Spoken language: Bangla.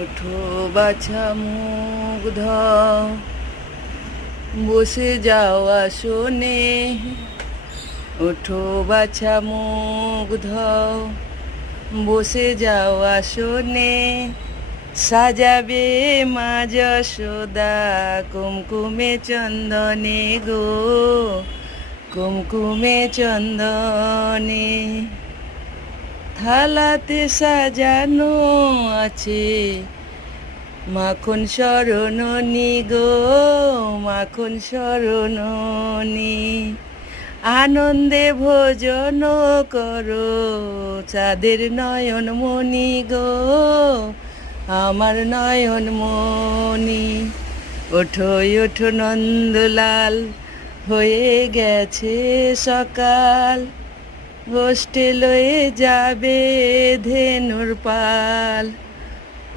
ওঠো বাছা মুগ্ধ, বসে যাও আসনে। ওঠো বাছা মুগ্ধ, বসে যাও আসনে। সাজাবে মা যশোদা কুমকুমে চন্দনে গো, কুমকুমে চন্দনে। থালাতে সাজানো আছে মাখন শরণনি গো, মাখন শরণনি। আনন্দে ভোজন করো চাঁদের নয়ন মণি গো, আমার নয়ন মণি। ওঠো ওঠো নন্দলাল, হয়ে গেছে সকাল। গোষ্ঠে লয়ে যাবে ধেনুর পাল।